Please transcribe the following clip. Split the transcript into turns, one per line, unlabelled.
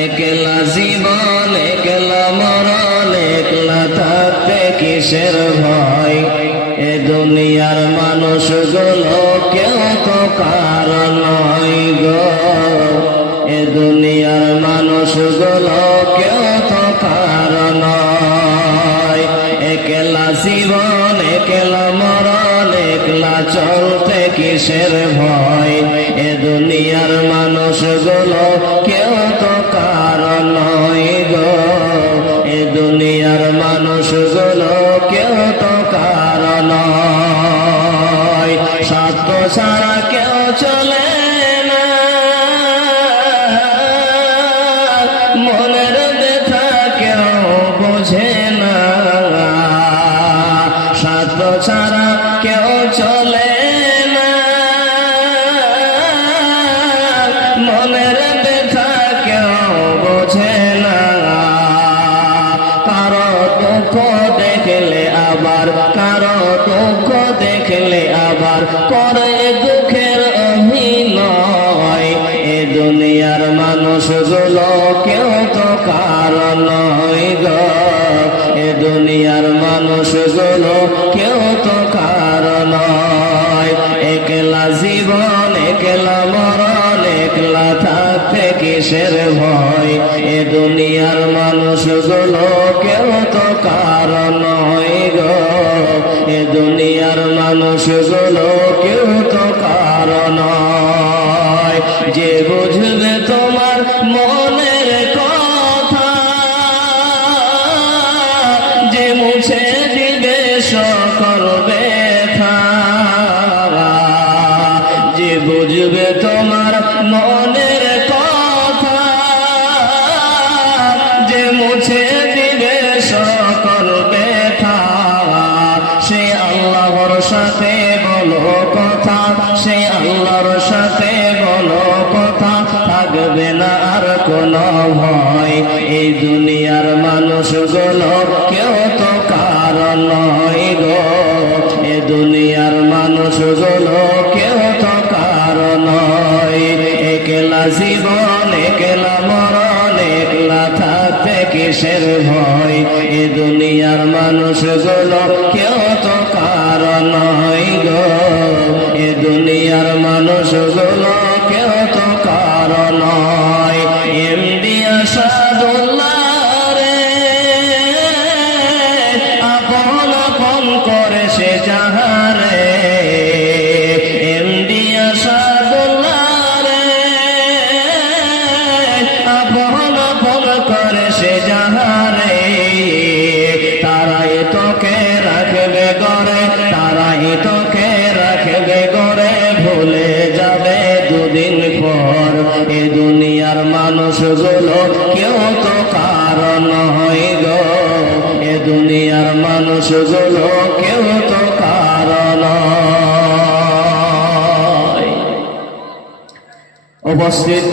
একলা জীবন, একলা মরণ, একলা থাকতে কিসের ভয়? এ দুনিয়ার মানুষগুলো কেউ তো কারণ গো। এ দুনিয়ার মানুষগুলো কেউ তো কারণ একলা জীবন, একলা মরণ, একলা চলতে কিসের ভয়? এ দুনিয়ার মানুষগুলো কেউ তো কারণ নয় গো। এ দুনিয়ার মানুষগুলো কেউ তো নয়। সত্য ছাড়া কেউ চলে না। বোঝে না। কেউ চলে আবার কারও দুঃখ দেখলে আবার করে দুঃখের অভিনয়। এ দুনিয়ার মানুষগুলো কেউ তো কারণ এ দুনিয়ার মানুষগুলো কেউ তো কারণ একলা জীবন, একলা মরণ, একলা থাকতে কিসের ভয়? এ দুনিয়ার মানুষগুলো কেউ তো কারণ দুনিয়ার মানুষগুলো কেউ তো কারণ যে বুঝবে তোমার মনের সাথে বলো, কথা থাকবে না আর কোনো ভয়। এই দুনিয়ার মানুষগুলো কেউ তো কারণ নয় গো। এ দুনিয়ার মানুষগুলো কেউ তো কারণ নয়। একলা জীবন, একলা মরণ, একলা থাকতে কিসের ভয়? এ দুনিয়ার মানুষগুলো তোকে রাখবে গড়ে, তারাই তোকে রাখবে গড়ে ভুলে যাবে দুদিন পর এ দুনিয়ার মানুষগুলো, কেউ তো কারণ হয় গো এ দুনিয়ার মানুষগুলো, কেউ তো কারণ। উপস্থিত